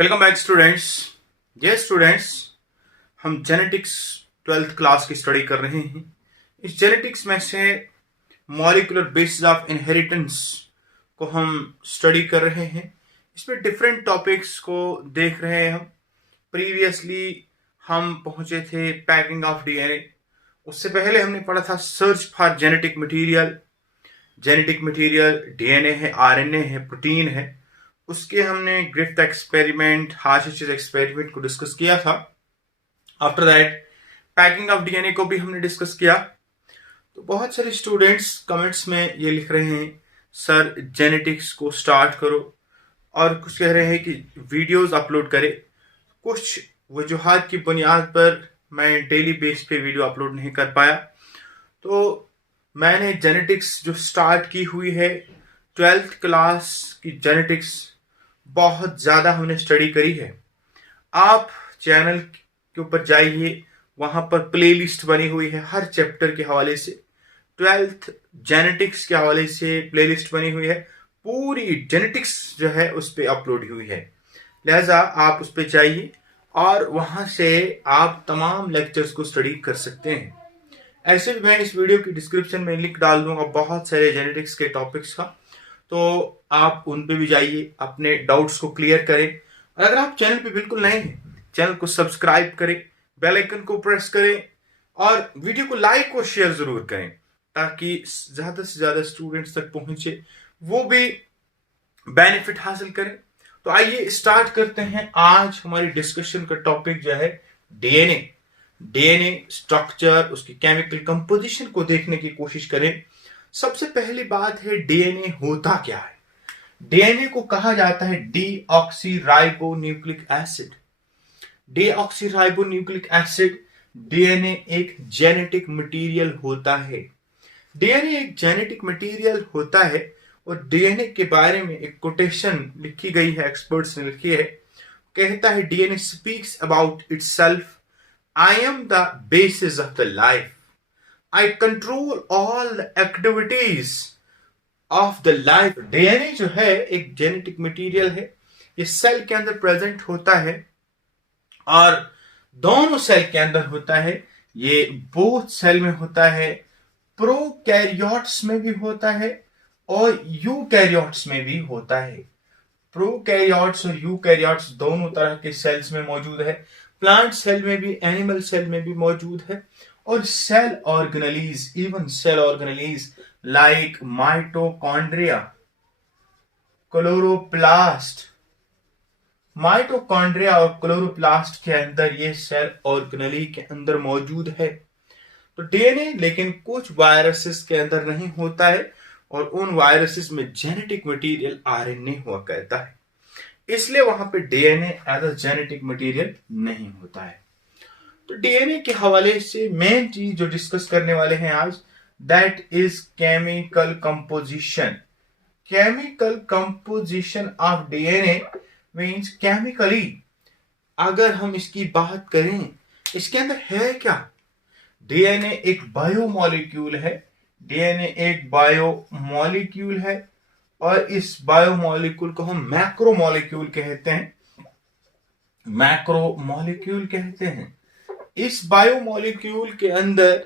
Welcome back students. ये students, हम genetics 12th class की स्टडी कर रहे हैं। इस जेनेटिक्स में से मॉलिक्यूलर बेसिस ऑफ इनहेरिटेंस को हम स्टडी कर रहे हैं। इसमें डिफरेंट टॉपिक्स को देख रहे हैं हम। प्रीवियसली हम पहुंचे थे पैकिंग ऑफ डीएनए। उससे पहले हमने पढ़ा था search for genetic material. Genetic material DNA है, आरएनए है, प्रोटीन है। उसके हमने ग्रिफ्थ एक्सपेरिमेंट, हार्शेस एक्सपेरिमेंट को डिस्कस किया था। After that packing of DNA को भी हमने डिस्कस किया। तो बहुत सारे स्टूडेंट्स कमेंट्स में ये लिख रहे हैं, सर जेनेटिक्स को स्टार्ट करो, और कुछ कह रहे हैं कि वीडियोस अपलोड करें। कुछ वजूहात की बुनियाद पर मैं डेली बेस पे वीडियो अपलोड नहीं कर पाया। तो मैंने जेनेटिक्स जो स्टार्ट की हुई है, 12th क्लास की जेनेटिक्स बहुत ज़्यादा हमने स्टडी करी है। आप चैनल के ऊपर जाइए, वहाँ पर प्लेलिस्ट बनी हुई है हर चैप्टर के हवाले से। 12th जेनेटिक्स के हवाले से प्लेलिस्ट बनी हुई है। पूरी जेनेटिक्स जो है उस पर अपलोड हुई है। लिहाजा आप उस पर जाइए और वहाँ से आप तमाम लेक्चर्स को स्टडी कर सकते हैं। ऐसे भी मैं इस वीडियो की डिस्क्रिप्शन में लिंक डाल दूंगा बहुत सारे जेनेटिक्स के टॉपिक्स का, तो आप उन पे भी जाइए, अपने डाउट्स को क्लियर करें। और अगर आप चैनल पे बिल्कुल नए हैं, चैनल को सब्सक्राइब करें, बेल आइकन को प्रेस करें और वीडियो को लाइक और शेयर जरूर करें, ताकि ज्यादा से ज्यादा स्टूडेंट्स तक पहुंचे, वो भी बेनिफिट हासिल करें। तो आइए स्टार्ट करते हैं। आज हमारी डिस्कशन का टॉपिक जो है डीएनए। डीएनए स्ट्रक्चर, उसकी केमिकल कंपोजिशन को देखने की कोशिश करें। सबसे पहली बात है, डीएनए होता क्या है। डीएनए को कहा जाता है deoxyribonucleic acid. Deoxyribonucleic acid DNA एक जेनेटिक मटेरियल होता है। डीएनए एक जेनेटिक मटेरियल होता है और डीएनए के बारे में एक कोटेशन लिखी गई है, एक्सपर्ट्स ने लिखी है। कहता है, DNA speaks about itself, I am the basis of the life, I control all the activities of the life। DNA जो है एक जेनेटिक मटेरियल है। ये सेल के अंदर प्रेजेंट होता है और दोनों सेल के अंदर होता है। ये बोथ सेल में होता है, प्रोकैरियोट्स में भी होता है और यूकैरियोट्स में भी होता है। प्रोकैरियोट्स और यूकैरियोट्स दोनों तरह के सेल्स में मौजूद है। प्लांट सेल में भी, एनिमल सेल में भी मौजूद है। और cell organelles, even cell organelles like mitochondria, chloroplast, mitochondria और क्लोरोप्लास्ट के अंदर ये सेल ऑर्गेनेली के अंदर मौजूद है। तो डीएनए लेकिन कुछ वायरसेस के अंदर नहीं होता है, और उन वायरसेस में जेनेटिक मटेरियल आरएनए हुआ करता है, इसलिए वहां पे DNA as a genetic material नहीं होता है। तो डीएनए के हवाले से मेन चीज जो डिस्कस करने वाले हैं आज, that is chemical composition. Chemical composition of DNA means chemically अगर हम इसकी बात करें, इसके अंदर है क्या। डीएनए एक बायोमॉलिक्यूल है। डीएनए एक बायोमॉलिक्यूल है और इस बायोमॉलिक्यूल को हम मैक्रोमॉलिक्यूल कहते हैं। मैक्रोमॉलिक्यूल कहते हैं। इस बायोमॉलिक्यूल के अंदर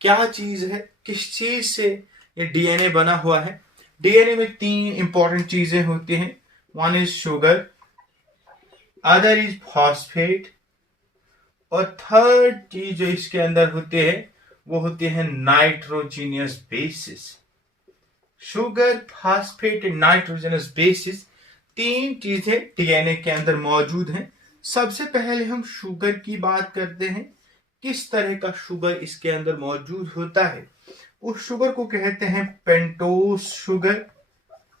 क्या चीज है, किस चीज से ये डीएनए बना हुआ है। डीएनए में 3 इंपॉर्टेंट चीजें होती हैं। One is sugar, other is phosphate, और थर्ड चीज जो इसके अंदर होती है वो होती है nitrogenous basis. Sugar, phosphate and nitrogenous bases, 3 चीजें डीएनए के अंदर मौजूद हैं। सबसे पहले हम शुगर की बात करते हैं। किस तरह का शुगर इसके अंदर मौजूद होता है। उस शुगर को कहते हैं पेंटोस शुगर,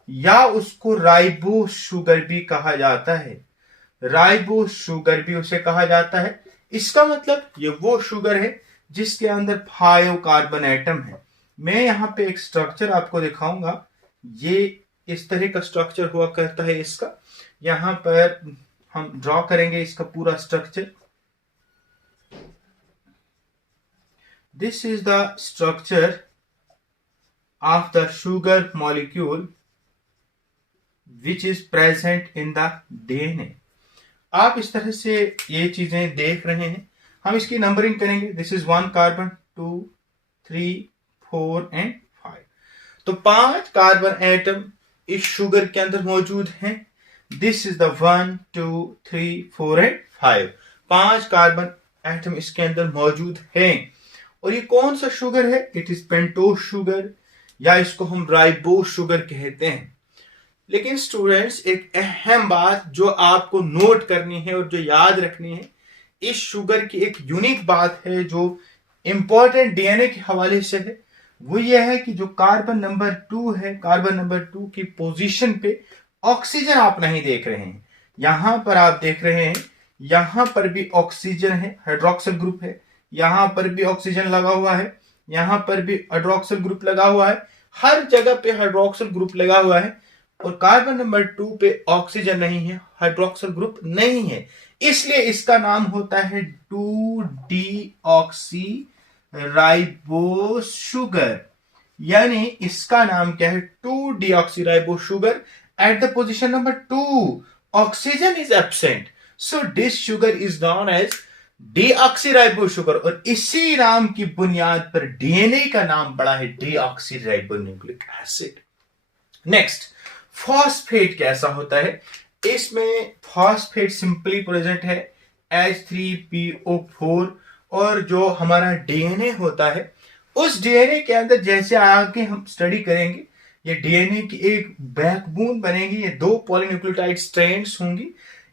या उसको राइबोस शुगर भी कहा जाता है। राइबोस शुगर भी उसे कहा जाता है। इसका मतलब ये वो शुगर है जिसके अंदर 5 कार्बन एटम है। मैं यहाँ पे एक स्ट्रक्चर आपको दिखाऊंगा। ये इस तरह का स्ट्रक्चर हुआ करता है इसका। यहाँ पर हम ड्रॉ करेंगे इसका पूरा structure. This is the structure of the sugar molecule which is present in the DNA। आप इस तरह से ये चीजें देख रहे हैं। हम इसकी नंबरिंग करेंगे। This is 1 carbon, 2, 3, 4 and 5। तो 5 कार्बन एटम इस शुगर के अंदर मौजूद हैं। This is the 1, 2, 3, 4 and 5। 5 carbon atom इसके अंदर मौजूद हैं। और ये कौन सा शुगर है? इट इज पेंटोज शुगर, या इसको हम राइबोस शुगर कहते हैं। लेकिन स्टूडेंट्स, एक अहम बात जो आपको नोट करनी है और जो याद रखनी है, इस शुगर की एक यूनिक बात है जो इंपॉर्टेंट डीएनए के हवाले से है। वो ये है कि जो कार्बन नंबर 2 है, कार्बन नंबर 2 की पोजीशन पे ऑक्सीजन आप नहीं देख रहे हैं। यहां पर आप देख रहे हैं, यहां पर भी ऑक्सीजन है, हाइड्रोक्सिल ग्रुप है। यहां पर भी ऑक्सीजन लगा हुआ है, यहां पर भी हाइड्रोक्सिल ग्रुप लगा हुआ है। हर जगह पे हाइड्रोक्सिल ग्रुप लगा हुआ है। और कार्बन नंबर 2 पे ऑक्सीजन नहीं है, हाइड्रोक्सिल ग्रुप नहीं है। इसलिए इसका नाम होता है 2-डीऑक्सी राइबोस शुगर। यानी इसका नाम क्या है? Two deoxy ribose sugar. At the position number 2 oxygen is absent, so this sugar is known as deoxy ribose sugar. और इसी नाम की बुनियाद पर डीएनए का नाम पड़ा है deoxy ribonucleic acid. Next, phosphate कैसा होता है? इसमें फॉस्फेट सिंपली प्रेजेंट है H3PO4। और जो हमारा डीएनए होता है, उस डीएनए के अंदर जैसे आगे हम स्टडी करेंगे, ये डीएनए की एक बैकबोन बनेगी। ये 2 पॉलीन्यूक्लियोटाइड स्ट्रैंड्स होंगी।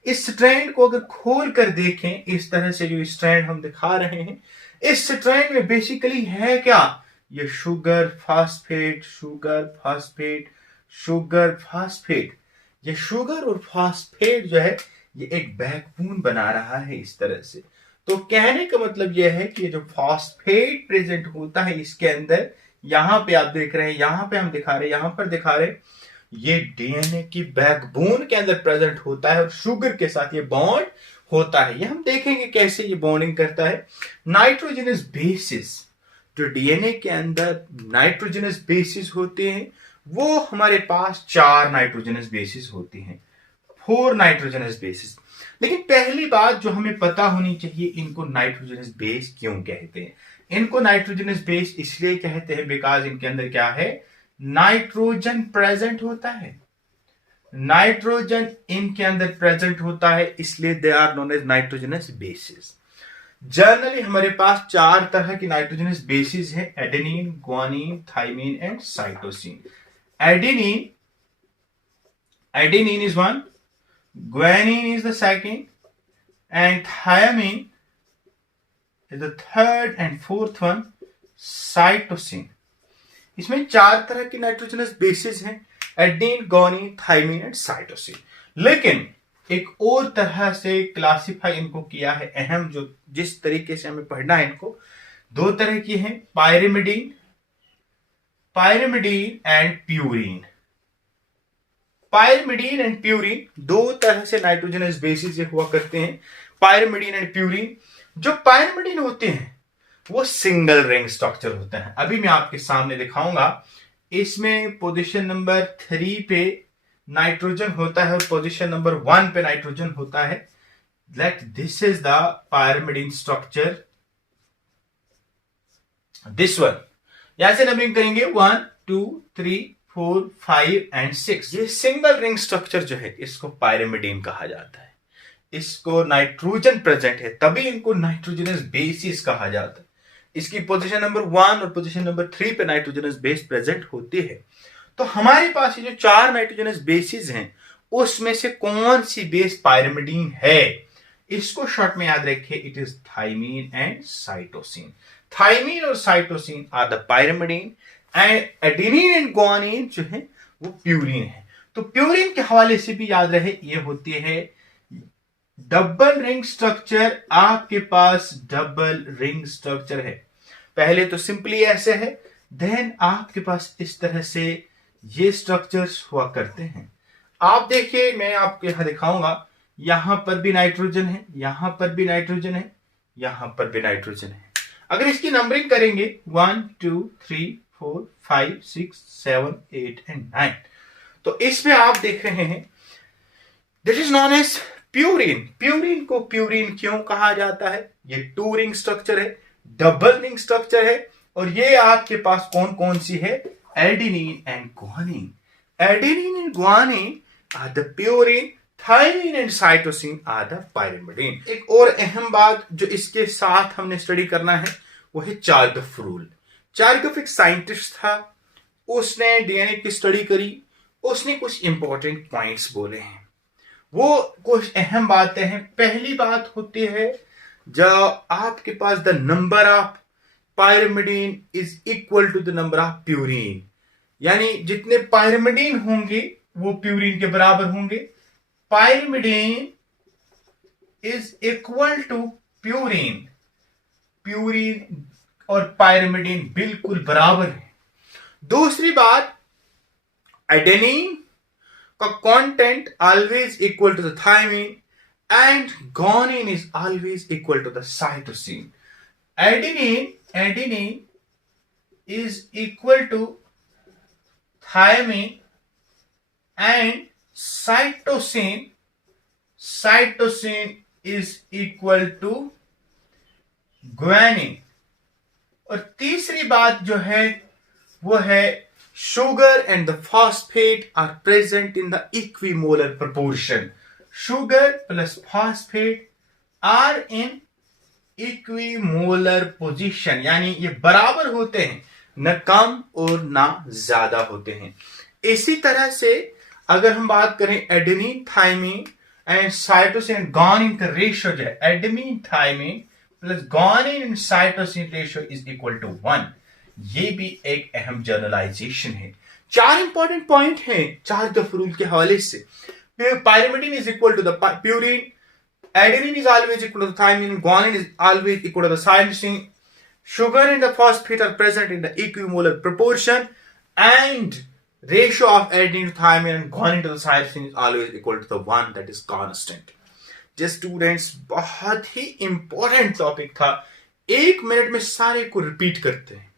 इस स्ट्रैंड को अगर खोल कर देखें, इस तरह से जो स्ट्रैंड हम दिखा रहे हैं, इस स्ट्रैंड में बेसिकली है क्या? ये sugar phosphate, sugar phosphate, sugar phosphate. ये शुगर और फास्फेट जो है, ये एक बैकबोन बना रहा है इस तरह से। तो कहने का मतलब यह है कि ये जो फास्फेट प्रेजेंट होता है इसके अंदर, यहां पे आप देख रहे हैं, यहां पे हम दिखा रहे हैं, यहां पर दिखा रहे हैं, ये डीएनए की बैकबोन के अंदर प्रेजेंट होता है और शुगर के साथ ये बॉन्ड होता है। ये हम देखेंगे कैसे ये बॉन्डिंग करता है। नाइट्रोजनस बेसिस, जो डीएनए के अंदर नाइट्रोजनस बेसिस होते हैं, वो हमारे पास 4 नाइट्रोजनस बेसिस होती हैं, 4 नाइट्रोजनस बेसिस। लेकिन पहली बात जो हमें पता होनी चाहिए, इनको नाइट्रोजनस बेस क्यों कहते हैं? इनको नाइट्रोजनस बेस इसलिए कहते हैं बिकॉज इनके अंदर क्या है? नाइट्रोजन प्रेजेंट होता है। नाइट्रोजन इनके अंदर प्रेजेंट होता है, इसलिए they are known as nitrogenous bases. Generally हमारे पास 4 तरह की नाइट्रोजनस बेसिस है: adenine, guanine, thymine and cytosine. Adenine is one, guanine is the second, and thymine is the third and fourth one, cytosine। इसमें 4 तरह की नाइट्रोजनस बेसिस हैं: adenine, guanine, thymine and cytosine. लेकिन एक और तरह से क्लासिफाई इनको किया है। अहम जो जिस तरीके से हमें पढ़ना है, इनको 2 तरह की हैं: pyrimidine and purine. Pyrimidine and purine 2 तरह से नाइट्रोजनस बेसिस हुआ करते हैं, पायरिमिडीन एंड प्यूरिन। जो पायरिमिडीन होते हैं वो सिंगल रिंग स्ट्रक्चर होता है। अभी मैं आपके सामने दिखाऊंगा। इसमें पोजीशन नंबर 3 पे नाइट्रोजन होता है और पोजीशन नंबर 1 पे नाइट्रोजन होता है। Let this is the pyrimidine structure, this one. यहां से नंबरिंग करेंगे 1, 2, 3, 4, 5 एंड 6। ये सिंगल रिंग स्ट्रक्चर जो है, इसको पायरिमिडीन कहा जाता है। इसको नाइट्रोजन प्रेजेंट है, तभी इनको नाइट्रोजनस बेसिस कहा जाता है। इसकी पोजीशन नंबर 1 और पोजीशन नंबर 3 पे नाइट्रोजनस बेस प्रेजेंट होती है। तो हमारे पास ये जो 4 नाइट्रोजनस बेसिस हैं, उसमें से कौन सी बेस पायरिमिडीन है? इसको शॉर्ट में याद रखिए, it is thymine and cytosine. Thymine और cytosine are the pyrimidine and adenine and guanine जो है वो प्यूरिन है। तो प्यूरिन के हवाले से भी याद रहे, ये होती है डबल रिंग स्ट्रक्चर। आपके पास डबल रिंग स्ट्रक्चर है। पहले तो सिंपली ऐसे है, देन आपके पास इस तरह से ये स्ट्रक्चर्स हुआ करते हैं। आप देखिए, मैं आपको यहां दिखाऊंगा, यहां पर भी नाइट्रोजन है, यहां पर भी नाइट्रोजन है, यहां पर भी नाइट्रोजन है। अगर इसकी नंबरिंग करेंगे 1, 2, 3, 4, 5, 6, 7, 8 एंड 9, तो इसमें आप देख रहे हैं this is known as purine को प्यूरिन क्यों कहा जाता है? ये 2 रिंग स्ट्रक्चर है, डबल रिंग स्ट्रक्चर है, और ये आपके पास कौन कौन सी है? Adenine and guanine. Adenine and guanine are the purine, thymine and cytosine are the pyrimidine. एक और अहम बात जो इसके साथ हमने स्टडी करना है वो है चार्गफ रूल। चार्गफ एक साइंटिस्ट था, उसने डीएनए की स्टडी करी, उसने कुछ इंपॉर्टेंट पॉइंट्स बोले हैं। वो कुछ अहम बातें हैं। पहली बात होती है जब आपके पास the number of pyrimidine is equal to the number of purine, यानी जितने पायरिमिडीन होंगे वो प्यूरिन के बराबर होंगे। Pyrimidine is equal to purine, purine और पायरिमिडीन बिल्कुल बराबर है। दूसरी बात, एडेनिन का content always equal to the thymine and guanine is always equal to the cytosine. Adenine is equal to thymine and cytosine is equal to guanine. और तीसरी बात जो है वो है sugar and the phosphate are present in the equimolar proportion. Sugar plus phosphate are in equimolar position, यानी ये बराबर होते हैं, न कम और ना ज्यादा होते हैं। इसी तरह से अगर हम बात करें adenine, thymine and cytosine guanine का रेशियो जो है, adenine thymine plus guanine and cytosine ratio is equal to 1। ये भी एक अहम जनरलाइजेशन है। 4 इंपॉर्टेंट पॉइंट हैं चार्गफ रूल के हवाले से। Pyrimidine is equal to the purine, adenine is always equal to the thymine, guanine is always equal to the cytosine, sugar and the phosphate are present in the equimolar proportion, and ratio of adenine to thiamine and guanine to the cytosine is always equal to the 1, that is constant. J students, बहुत ही important topic था, 1 minute में सारे को repeat करते हैं।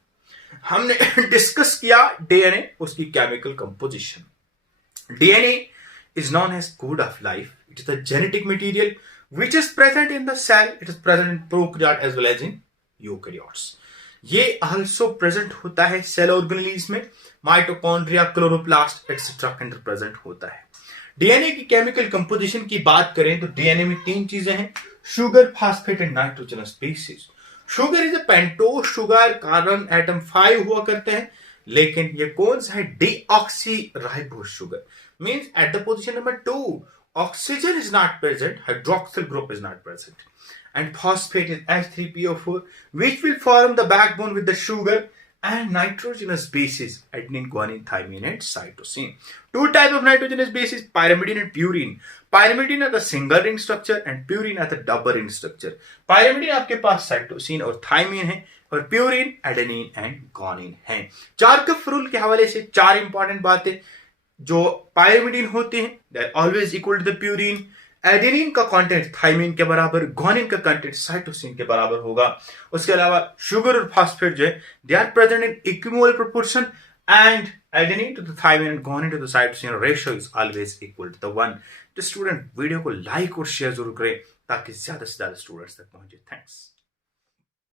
हमने discuss किया DNA, उसकी chemical composition. DNA is known as code of life. It is the genetic material which is present in the cell. It is present in prokaryote as well as in eukaryotes. ये also present होता है cell organelles में, mitochondria, chloroplast etcetera के अंदर present होता है। DNA की chemical composition की बात करें तो डीएनए में 3 चीजें हैं, sugar, phosphate and nitrogenous bases. Sugar is a pentose sugar, carbon atom 5 हुआ करते हैं, लेकिन ये कौन सा है? Deoxyribose sugar. Means eight the position number 2 oxygen is not present, hydroxyl group is not present, and phosphate is H3PO4, which will form the backbone with the sugar and nitrogenous bases, adenine, guanine, thymine and cytosine. 2 types of nitrogenous bases, pyrimidine and purine. Pyrimidine are the single ring structure and purine are the double ring structure. Pyrimidine आपके पास cytosine और thymine है, और purine adenine and guanine है। चार्गफ rule के हवाले से 4 important बातें जो पायरिमिडीन होते हैं, they are always equal to the purine. Adenine का कंटेंट थायमिन के बराबर, ग्वानिन का कंटेंट साइटोसिन के बराबर होगा। उसके अलावा शुगर और फास्फेट जो है, they are present in equimolar proportion, and adenine to the thymine and guanine to the cytosine ratio is always equal to the 1। तो स्टूडेंट, वीडियो को लाइक और शेयर जरूर करें ताकि ज्यादा से ज्यादा स्टूडेंट्स तक पहुंचे। थैंक्स।